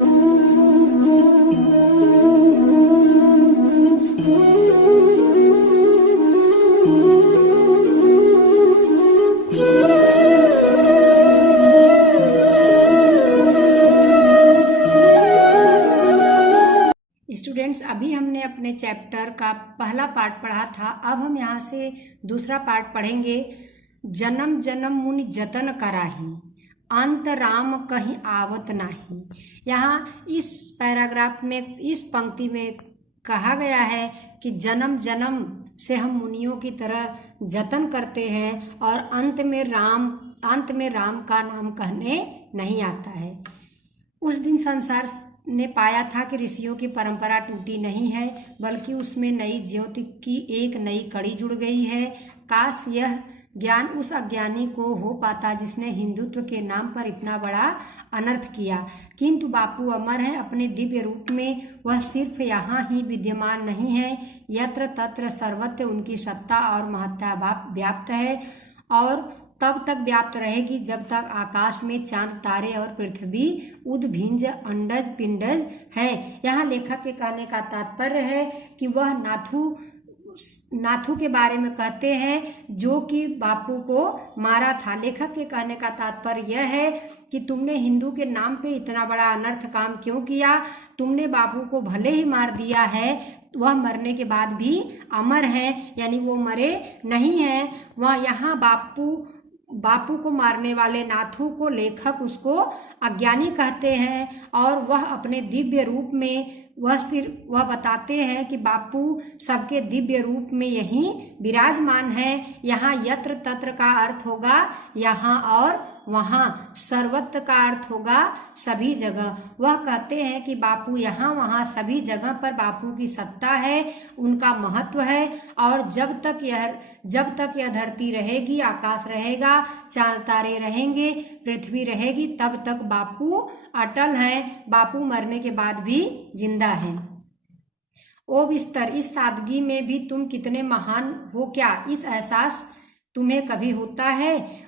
Students, अभी हमने अपने चैप्टर का पहला पार्ट पढ़ा था। अब हम यहाँ से दूसरा पार्ट पढ़ेंगे। जन्म जन्म मुनि जतन कराही, अंत राम कहीं आवत नाही। यहाँ इस पैराग्राफ में, इस पंक्ति में कहा गया है कि जन्म जन्म से हम मुनियों की तरह जतन करते हैं और अंत में राम का नाम कहने नहीं आता है। उस दिन संसार ने पाया था कि ऋषियों की परंपरा टूटी नहीं है, बल्कि उसमें नई ज्योति की एक नई कड़ी जुड़ गई है। काश यह ज्ञान उस अज्ञानी को हो पाता जिसने हिंदुत्व के नाम पर इतना बड़ा अनर्थ किया। किंतु बापू अमर है अपने दिव्य रूप में। वह सिर्फ यहाँ ही विद्यमान नहीं है, यत्र तत्र सर्वत्र उनकी सत्ता और महत्ता व्याप्त है और तब तक व्याप्त रहेगी जब तक आकाश में चांद, तारे और पृथ्वी, उद्भिज, अंडज, पिंडज हैं। यहाँ लेखक के कहने का तात्पर्य है कि वह नाथू के बारे में कहते हैं जो कि बापू को मारा था। लेखक के कहने का तात्पर्य यह है कि तुमने हिंदू के नाम पे इतना बड़ा अनर्थ काम क्यों किया। तुमने बापू को भले ही मार दिया है, वह मरने के बाद भी अमर हैं, यानी वो मरे नहीं हैं। वह यहाँ बापू को मारने वाले नाथू को लेखक उसको अज्ञानी कहते हैं और वह अपने दिव्य रूप में वह बताते हैं कि बापू सबके दिव्य रूप में यहीं विराजमान है। यहाँ यत्र तत्र का अर्थ होगा यहाँ और वहाँ, सर्वत्र का अर्थ होगा सभी जगह। वह कहते हैं कि बापू यहाँ वहाँ सभी जगह पर बापू की सत्ता है, उनका महत्व है और जब तक यह धरती रहेगी, आकाश रहेगा, चांद तारे रहेंगे, पृथ्वी रहेगी, तब तक बापू अटल हैं। बापू मरने के बाद भी जिंदा हैं। ओ बिस्तर, इस सादगी में भी तुम कितने महान हो, क्या इस एहसास तुम्हें कभी होता है।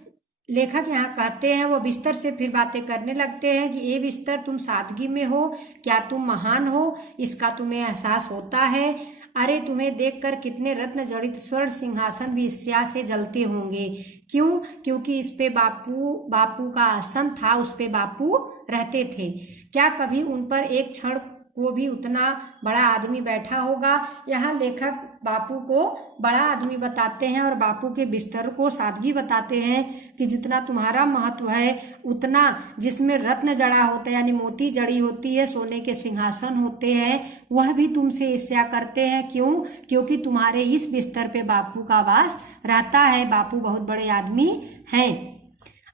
लेखक यहाँ कहते हैं, वो बिस्तर से फिर बातें करने लगते हैं कि ये बिस्तर, तुम सादगी में हो, क्या तुम महान हो, इसका तुम्हें एहसास होता है। अरे तुम्हें देखकर कितने रत्न जड़ित स्वर्ण सिंहासन भी ईर्ष्या से जलते होंगे। क्यों? क्योंकि इस पे बापू का आसन था, उस पे बापू रहते थे। क्या कभी उन पर एक क्षण को भी उतना बड़ा आदमी बैठा होगा। यहाँ लेखक बापू को बड़ा आदमी बताते हैं और बापू के बिस्तर को सादगी बताते हैं कि जितना तुम्हारा महत्व है उतना जिसमें रत्न जड़ा होता है, यानी मोती जड़ी होती है, सोने के सिंहासन होते हैं, वह भी तुमसे ईर्ष्या करते हैं। क्यों? क्योंकि तुम्हारे इस बिस्तर पे बापू का वास रहता है। बापू बहुत बड़े आदमी हैं।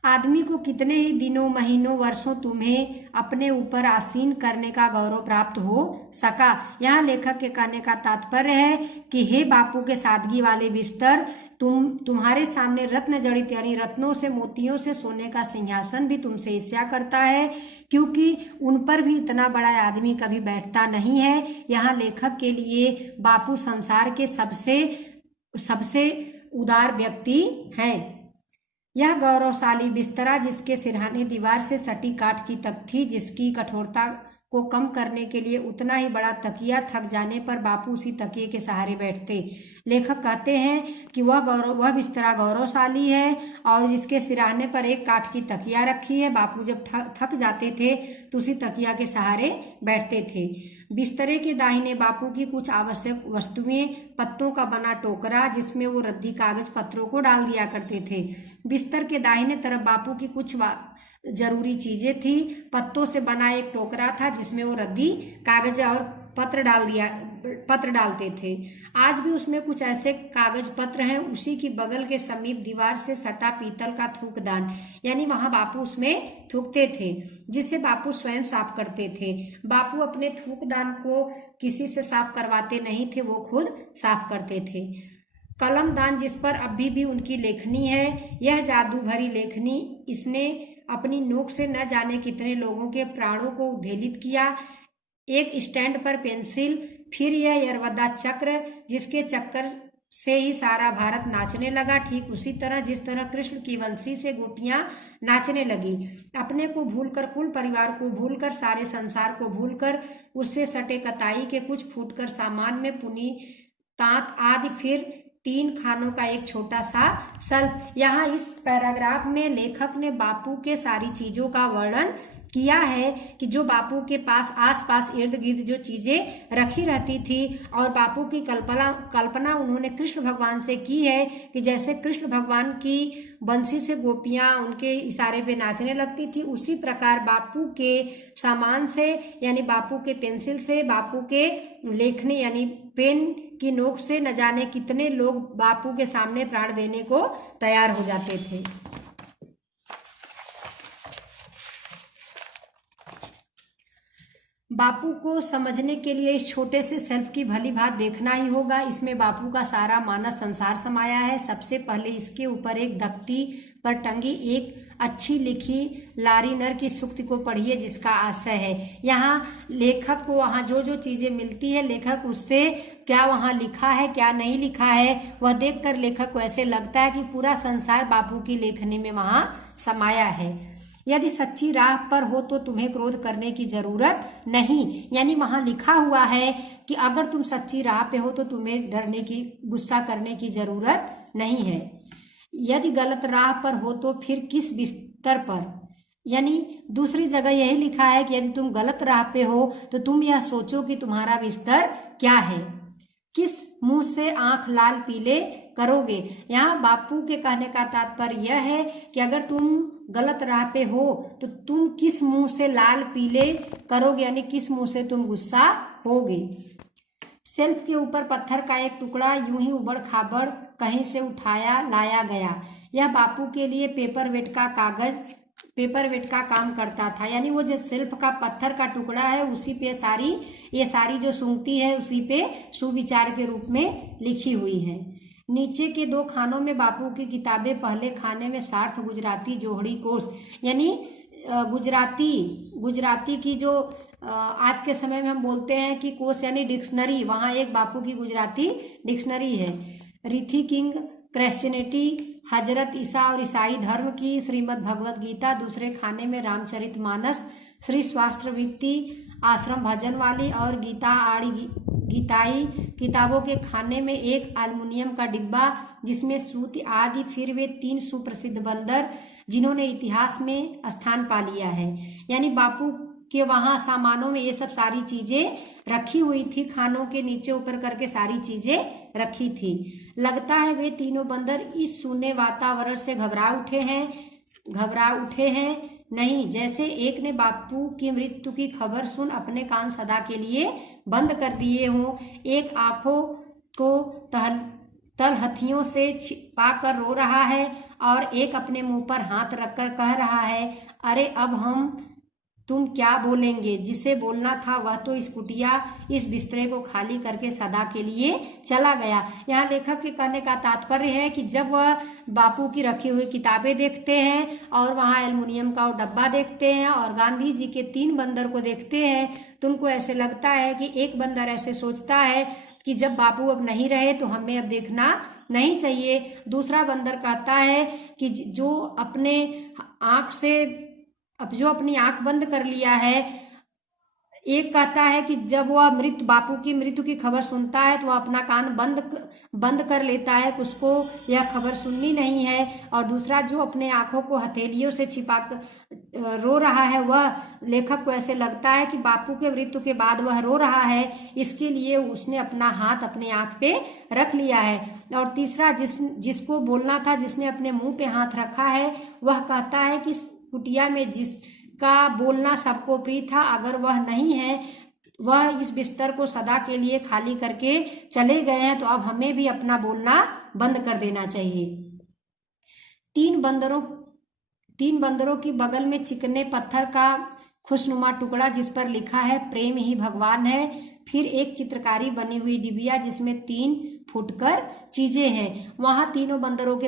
आदमी को कितने ही दिनों, महीनों, वर्षों तुम्हें अपने ऊपर आसीन करने का गौरव प्राप्त हो सका। यहाँ लेखक के कहने का तात्पर्य है कि हे बापू के सादगी वाले बिस्तर, तुम्हारे सामने रत्न जड़ित, यानी रत्नों से, मोतियों से, सोने का सिंहासन भी तुमसे ईर्ष्या करता है, क्योंकि उन पर भी इतना बड़ा आदमी कभी बैठता नहीं है। यहाँ लेखक के लिए बापू संसार के सबसे उदार व्यक्ति हैं। यह गौरवशाली बिस्तरा, जिसके सिरहाने दीवार से सटी काठ की तख्त थी, जिसकी कठोरता को कम करने के लिए उतना ही बड़ा तकिया, थक जाने पर बापू उसी तकिए के सहारे बैठते। लेखक कहते हैं कि वह बिस्तरा गौरवशाली है और जिसके सिरहाने पर एक काठ की तकिया रखी है। बापू जब थक जाते थे तो उसी तकिया के सहारे बैठते थे। बिस्तरे के दाहिने बापू की कुछ आवश्यक वस्तुएं, पत्तों का बना टोकरा जिसमें वो रद्दी कागज पत्रों को डाल दिया करते थे। बिस्तर के दाहिने तरफ बापू की कुछ जरूरी चीजें थी। पत्तों से बना एक टोकरा था जिसमें वो रद्दी कागज और पत्र डालते थे। आज भी उसमें कुछ ऐसे कागज पत्र हैं। उसी की बगल के समीप दीवार से सटा पीतल का थूकदान, यानी वहां बापू उसमें थूकते थे, जिसे बापू स्वयं साफ करते थे। बापू अपने थूकदान को किसी से साफ करवाते नहीं थे, वो खुद साफ करते थे। कलमदान, जिस पर अभी भी उनकी लेखनी है, यह जादू भरी लेखनी, इसने अपनी नोक से न जाने कितने लोगों के प्राणों को उद्वेलित किया। एक स्टैंड पर पेंसिल, फिर यह यरवदा चक्र, जिसके से ही सारा भारत नाचने लगा। ठीक उसी तरह जिस तरह कृष्ण की वंशी से गोपियां नाचने लगी। अपने को भूलकर, कुल परिवार को भूलकर, सारे संसार को भूलकर, उससे सटे कताई के कुछ फूटकर सामान में पुनी तात आदि, फिर 3 खानों का एक छोटा सा सल्प। यहाँ इस पैराग्राफ में लेखक ने बापू के सारी चीजों का वर्णन किया है कि जो बापू के पास आसपास इर्द गिर्द जो चीजें रखी रहती थी, और बापू की कल्पना उन्होंने कृष्ण भगवान से की है कि जैसे कृष्ण भगवान की बंसी से गोपियां उनके इशारे पे नाचने लगती थी, उसी प्रकार बापू के सामान से, यानी बापू के पेंसिल से, बापू के लेखनी यानी पेन की नोक से न जाने कितने लोग बापू के सामने प्राण देने को तैयार हो जाते थे। बापू को समझने के लिए इस छोटे से सेल्फ की भली भांति देखना ही होगा। इसमें बापू का सारा मानस संसार समाया है। सबसे पहले इसके ऊपर एक तख्ती पर टंगी एक अच्छी लिखी लारीनर की सूक्ति को पढ़िए, जिसका आशय है यहाँ लेखक को वहाँ जो जो चीजें मिलती है, लेखक उससे क्या वहाँ लिखा है क्या नहीं लिखा है, वह देखकर लेखक को ऐसे लगता है कि पूरा संसार बापू की लेखनी में वहाँ समाया है। यदि सच्ची राह पर हो तो तुम्हें क्रोध करने की जरूरत नहीं, यानी वहां लिखा हुआ है कि अगर तुम सच्ची राह पे हो तो तुम्हें डरने की, गुस्सा करने की जरूरत नहीं है। यदि गलत राह पर हो तो फिर किस बिस्तर पर, यानी दूसरी जगह यही लिखा है कि यदि तुम गलत राह पे हो तो तुम यह सोचो कि तुम्हारा बिस्तर क्या है, किस मुंह से आंख लाल पीले करोगे। यहाँ बापू के कहने का तात्पर्य यह है कि अगर तुम गलत राह पे हो तो तुम किस मुंह से लाल पीले करोगे, यानी किस मुंह से तुम गुस्सा होगे। सेल्फ के ऊपर पत्थर का एक टुकड़ा यूं ही उबड़ खाबड़ कहीं से उठाया लाया गया। यह बापू के लिए पेपरवेट का काम करता था, यानी वो जो सेल्फ का पत्थर का टुकड़ा है उसी पे ये सारी जो सूंघती है उसी पे सुविचार के रूप में लिखी हुई है। नीचे के 2 खानों में बापू की किताबें, पहले खाने में सार्थ गुजराती जोहड़ी कोर्स, यानी गुजराती की जो आज के समय में हम बोलते हैं कि कोर्स यानी डिक्शनरी, वहाँ एक बापू की गुजराती डिक्शनरी है। रिथी किंग, क्रिश्चियनिटी, हजरत ईसा और ईसाई धर्म की, श्रीमद् भगवत गीता, दूसरे खाने में रामचरितमानस, श्री स्वास्थ्य वृत्ति, आश्रम भजन वाली और गीता आड़ी गीताई किताबों के खाने में एक एल्युमिनियम का डिब्बा जिसमें सूत आदि, फिर वे 3 सुप्रसिद्ध बंदर जिन्होंने इतिहास में स्थान पा लिया है। यानी बापू के वहाँ सामानों में ये सब सारी चीजें रखी हुई थी, खानों के नीचे ऊपर करके सारी चीजें रखी थी। लगता है वे तीनों बंदर इस शून्य वातावरण से घबरा उठे हैं नहीं, जैसे एक ने बापू की मृत्यु की खबर सुन अपने कान सदा के लिए बंद कर दिए हों, एक आंखों को तलहथियों से छिपा कर रो रहा है और एक अपने मुंह पर हाथ रखकर कह रहा है, अरे अब तुम क्या बोलेंगे। जिसे बोलना था वह तो इस कुटिया, इस बिस्तरे को खाली करके सदा के लिए चला गया। यहाँ लेखक के कहने का तात्पर्य है कि जब वह बापू की रखी हुई किताबें देखते हैं और वहाँ एल्युमिनियम का डब्बा देखते हैं और गांधी जी के 3 बंदर को देखते हैं, तो उनको ऐसे लगता है कि एक बंदर ऐसे सोचता है कि जब बापू अब नहीं रहे तो हमें अब देखना नहीं चाहिए। दूसरा बंदर कहता है कि जो अपनी आंख बंद कर लिया है, एक कहता है कि जब वह बापू की मृत्यु की खबर सुनता है तो वह अपना कान बंद कर लेता है, उसको यह खबर सुननी नहीं है। और दूसरा जो अपने आंखों को हथेलियों से छिपा कर रो रहा है, वह लेखक को ऐसे लगता है कि बापू के मृत्यु के बाद वह रो रहा है, इसके लिए उसने अपना हाथ अपने आंख पे रख लिया है। और तीसरा जिसको बोलना था, जिसने अपने मुंह पे हाथ रखा है, वह कहता है कि कुटिया में जिसका बोलना सबको प्रिय था, अगर वह नहीं है, वह इस बिस्तर को सदा के लिए खाली करके चले गए हैं, तो अब हमें भी अपना बोलना बंद कर देना चाहिए। 3 बंदरों की बगल में चिकने पत्थर का खुशनुमा टुकड़ा जिस पर लिखा है प्रेम ही भगवान है। फिर एक चित्रकारी बनी हुई डिबिया जिसमें 3 फुटकर चीजें हैं। वहां तीनों बंदरों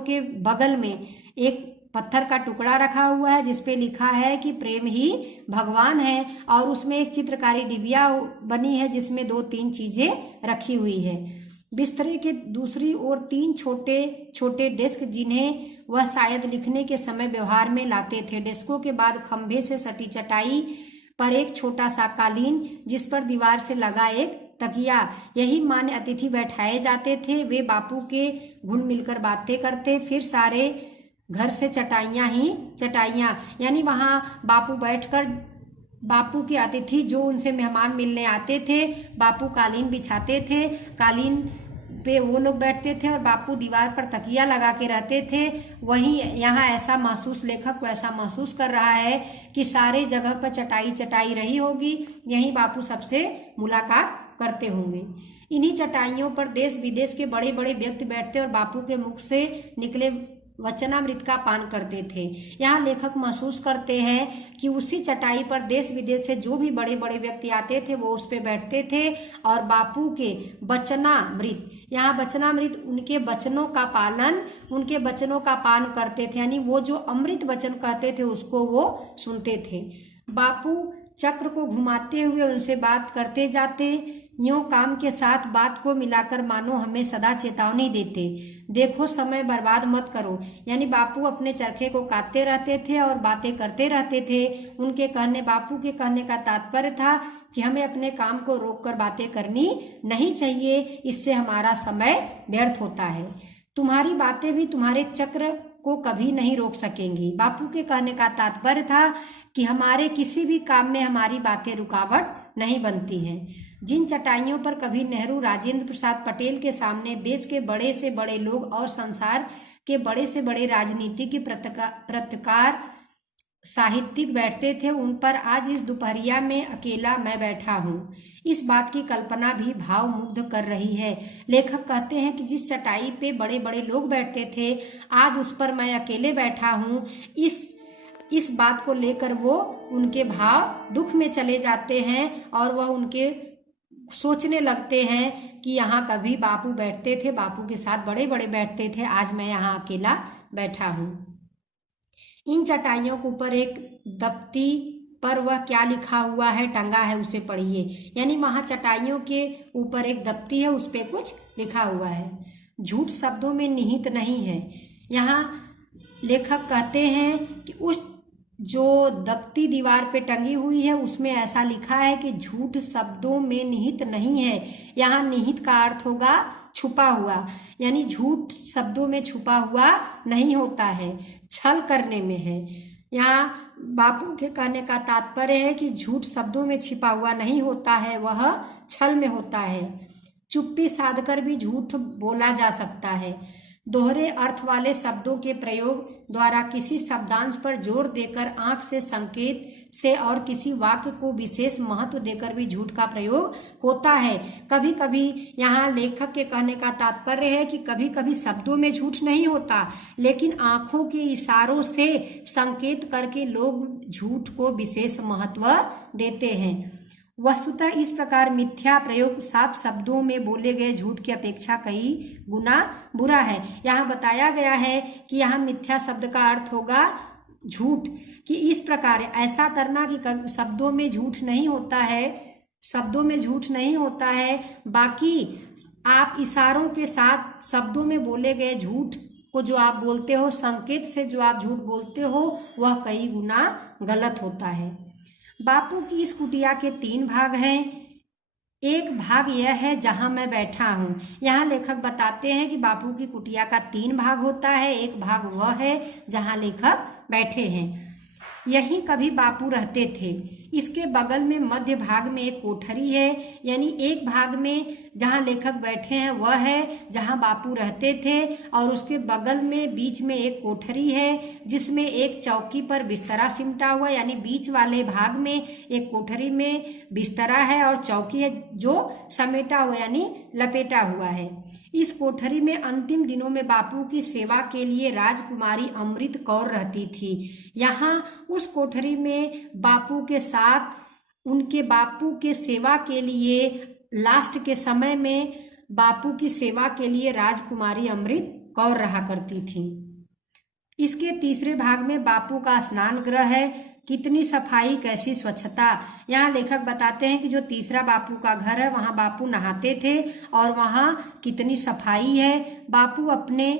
के बगल में एक पत्थर का टुकड़ा रखा हुआ है जिसपे लिखा है कि प्रेम ही भगवान है, और उसमें एक चित्रकारी डिबिया बनी है जिसमें 2-3 चीजें रखी हुई है। बिस्तरे के दूसरी ओर 3 छोटे छोटे डेस्क जिन्हें वह शायद लिखने के समय व्यवहार में लाते थे। डेस्कों के बाद खंभे से सटी चटाई पर एक छोटा सा कालीन, जिस पर दीवार से लगा एक तकिया। यही मान्य अतिथि बैठाए जाते थे। वे बापू के घुल मिलकर बातें करते। फिर सारे घर से चटाइयाँ, यानी वहाँ बापू बैठकर बापू के अतिथि जो उनसे मेहमान मिलने आते थे, बापू कालीन बिछाते थे, कालीन पे वो लोग बैठते थे और बापू दीवार पर तकिया लगा के रहते थे। वहीं यहाँ ऐसा महसूस, लेखक को ऐसा महसूस कर रहा है कि सारे जगह पर चटाई रही होगी, यहीं बापू सबसे मुलाकात करते होंगे। इन्हीं चटाइयों पर देश विदेश के बड़े बड़े व्यक्ति बैठते और बापू के मुख से निकले वचनामृत का पान करते थे। यहाँ लेखक महसूस करते हैं कि उसी चटाई पर देश विदेश से जो भी बड़े बड़े व्यक्ति आते थे वो उस पे बैठते थे और बापू के वचनामृत, यहाँ वचनामृत उनके वचनों का पालन, उनके वचनों का पान करते थे, यानी वो जो अमृत वचन कहते थे उसको वो सुनते थे। बापू चक्र को घुमाते हुए उनसे बात करते जाते, यूं काम के साथ बात को मिलाकर मानो हमें सदा चेतावनी देते, देखो समय बर्बाद मत करो। यानी बापू अपने चरखे को काटते रहते थे और बातें करते रहते थे। बापू के कहने का तात्पर्य था कि हमें अपने काम को रोककर बातें करनी नहीं चाहिए, इससे हमारा समय व्यर्थ होता है। तुम्हारी बातें भी तुम्हारे चक्र को कभी नहीं रोक सकेंगी। बापू के कहने का तात्पर्य था कि हमारे किसी भी काम में हमारी बातें रुकावट नहीं बनती हैं। जिन चटाइयों पर कभी नेहरू, राजेंद्र प्रसाद पटेल के सामने देश के बड़े से बड़े लोग और संसार के बड़े से बड़े राजनीतिक पत्रकार साहित्यिक बैठते थे, उन पर आज इस दोपहरिया में अकेला मैं बैठा हूँ। इस बात की कल्पना भी भावमुग्ध कर रही है। लेखक कहते हैं कि जिस चटाई पे बड़े बड़े लोग बैठते थे, आज उस पर मैं अकेले बैठा हूँ। इस बात को लेकर वो उनके भाव दुख में चले जाते हैं और वह उनके सोचने लगते हैं कि यहाँ कभी बापू बैठते थे, बापू के साथ बड़े बड़े बैठते थे, आज मैं यहाँ अकेला बैठा हूँ। इन चटाइयों के ऊपर एक दफ्ती पर वह क्या लिखा हुआ है टंगा है, उसे पढ़िए। यानी वहाँ चटाइयों के ऊपर एक दफ्ती है, उस पर कुछ लिखा हुआ है। झूठ शब्दों में निहित नहीं है। यहाँ लेखक कहते हैं कि उस जो दफ्ती दीवार पे टंगी हुई है उसमें ऐसा लिखा है कि झूठ शब्दों में निहित नहीं है। यहाँ निहित का अर्थ होगा छुपा हुआ, यानी झूठ शब्दों में छुपा हुआ नहीं होता है, छल करने में है। यहाँ बापू के कहने का तात्पर्य है कि झूठ शब्दों में छिपा हुआ नहीं होता है, वह छल में होता है। चुप्पी साधकर भी झूठ बोला जा सकता है। दोहरे अर्थ वाले शब्दों के प्रयोग द्वारा किसी शब्दांश पर जोर देकर, आंख से, संकेत से और किसी वाक्य को विशेष महत्व देकर भी झूठ का प्रयोग होता है। कभी कभी यहाँ लेखक के कहने का तात्पर्य है कि कभी कभी शब्दों में झूठ नहीं होता, लेकिन आंखों के इशारों से संकेत करके लोग झूठ को विशेष महत्व देते हैं। वस्तुतः इस प्रकार मिथ्या प्रयोग साफ शब्दों में बोले गए झूठ की अपेक्षा कई गुना बुरा है। यहाँ बताया गया है कि यहाँ मिथ्या शब्द का अर्थ होगा झूठ, कि इस प्रकार ऐसा करना कि शब्दों में झूठ नहीं होता है, शब्दों में झूठ नहीं होता है, बाकी आप इशारों के साथ शब्दों में बोले गए झूठ को जो आप बोलते हो, संकेत से जो आप झूठ बोलते हो, वह कई गुना गलत होता है। बापू की इस कुटिया के 3 भाग हैं। एक भाग यह है जहां मैं बैठा हूं। यहाँ लेखक बताते हैं कि बापू की कुटिया का 3 भाग होता है। एक भाग वह है जहां लेखक बैठे हैं, यहीं कभी बापू रहते थे। इसके बगल में मध्य भाग में एक कोठरी है, यानी एक भाग में जहाँ लेखक बैठे हैं वह है जहाँ बापू रहते थे, और उसके बगल में बीच में एक कोठरी है जिसमें एक चौकी पर बिस्तरा सिमटा हुआ, यानी बीच वाले भाग में एक कोठरी में बिस्तरा है और चौकी है जो समेटा हुआ यानी लपेटा हुआ है। इस कोठरी में अंतिम दिनों में बापू की सेवा के लिए राजकुमारी अमृत कौर रहती थी। यहाँ उस कोठरी में बापू के साथ उनके बापू के सेवा के लिए लास्ट के समय में बापू की सेवा के लिए राजकुमारी अमृत कौर रहा करती थी। इसके तीसरे भाग में बापू का स्नान गृह है, कितनी सफाई कैसी स्वच्छता। यहाँ लेखक बताते हैं कि जो तीसरा बापू का घर है वहाँ बापू नहाते थे और वहाँ कितनी सफाई है। बापू अपने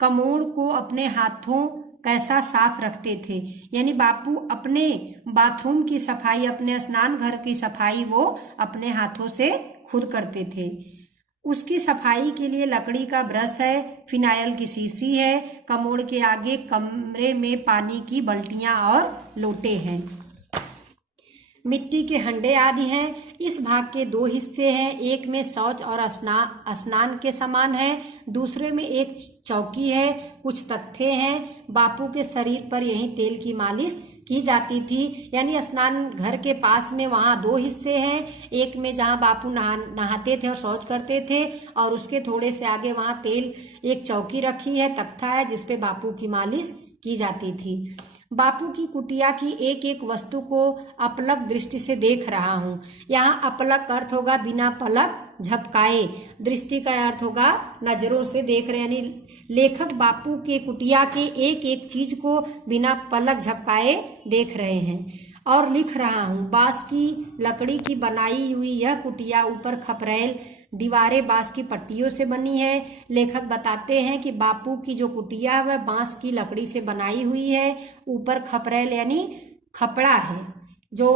कमोड को अपने हाथों कैसा साफ रखते थे, यानी बापू अपने बाथरूम की सफाई, अपने स्नान घर की सफाई वो अपने हाथों से खुद करते थे। उसकी सफाई के लिए लकड़ी का ब्रश है, फिनाइल की शीशी है, कमोड के आगे कमरे में पानी की बाल्टियां और लोटे हैं, मिट्टी के हंडे आदि हैं। इस भाग के दो हिस्से हैं, एक में शौच और स्नान के सामान है, दूसरे में एक चौकी है। कुछ तथ्य हैं, बापू के शरीर पर यही तेल की मालिश की जाती थी, यानी स्नान घर के पास में वहाँ दो हिस्से हैं, एक में जहाँ बापू नहाते थे और शौच करते थे और उसके थोड़े से आगे वहाँ तेल एक चौकी रखी है, तख्ता है जिसपे बापू की मालिश की जाती थी। बापू की कुटिया की एक एक वस्तु को अपलक दृष्टि से देख रहा हूँ। यहाँ अपलक अर्थ होगा बिना पलक झपकाए, दृष्टि का अर्थ होगा नजरों से देख रहे, यानी लेखक बापू के कुटिया के एक एक चीज को बिना पलक झपकाए देख रहे हैं। और लिख रहा हूँ, बांस की लकड़ी की बनाई हुई यह कुटिया, ऊपर खपरेल, दीवारें बांस की पट्टियों से बनी है। लेखक बताते हैं कि बापू की जो कुटिया है वह बांस की लकड़ी से बनाई हुई है, ऊपर खपरेल यानी खपड़ा है जो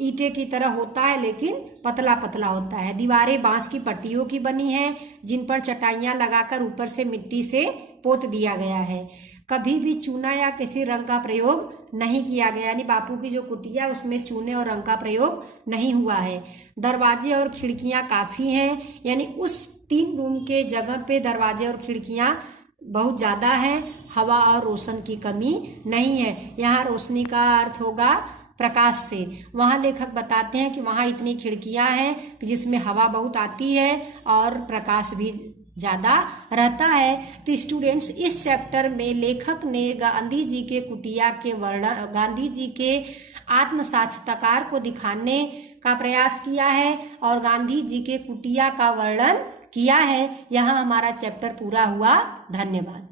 ईंटे की तरह होता है लेकिन पतला पतला होता है। दीवारें बांस की पट्टियों की बनी हैं जिन पर चटाइयाँ लगाकर ऊपर से मिट्टी से पोत दिया गया है। कभी भी चूना या किसी रंग का प्रयोग नहीं किया गया, यानी बापू की जो कुटिया उसमें चूने और रंग का प्रयोग नहीं हुआ है। दरवाजे और खिड़कियां काफ़ी हैं, यानी उस 3 रूम के जगह पे दरवाजे और खिड़कियां बहुत ज़्यादा हैं, हवा और रोशन की कमी नहीं है। यहाँ रोशनी का अर्थ होगा प्रकाश से। वहाँ लेखक बताते हैं कि वहाँ इतनी खिड़कियां हैं कि जिसमें हवा बहुत आती है और प्रकाश भी ज़्यादा रहता है। तो स्टूडेंट्स, इस चैप्टर में लेखक ने गांधी जी के कुटिया के वर्णन, गांधी जी के आत्म साक्षात्कार को दिखाने का प्रयास किया है और गांधी जी के कुटिया का वर्णन किया है। यहाँ हमारा चैप्टर पूरा हुआ। धन्यवाद।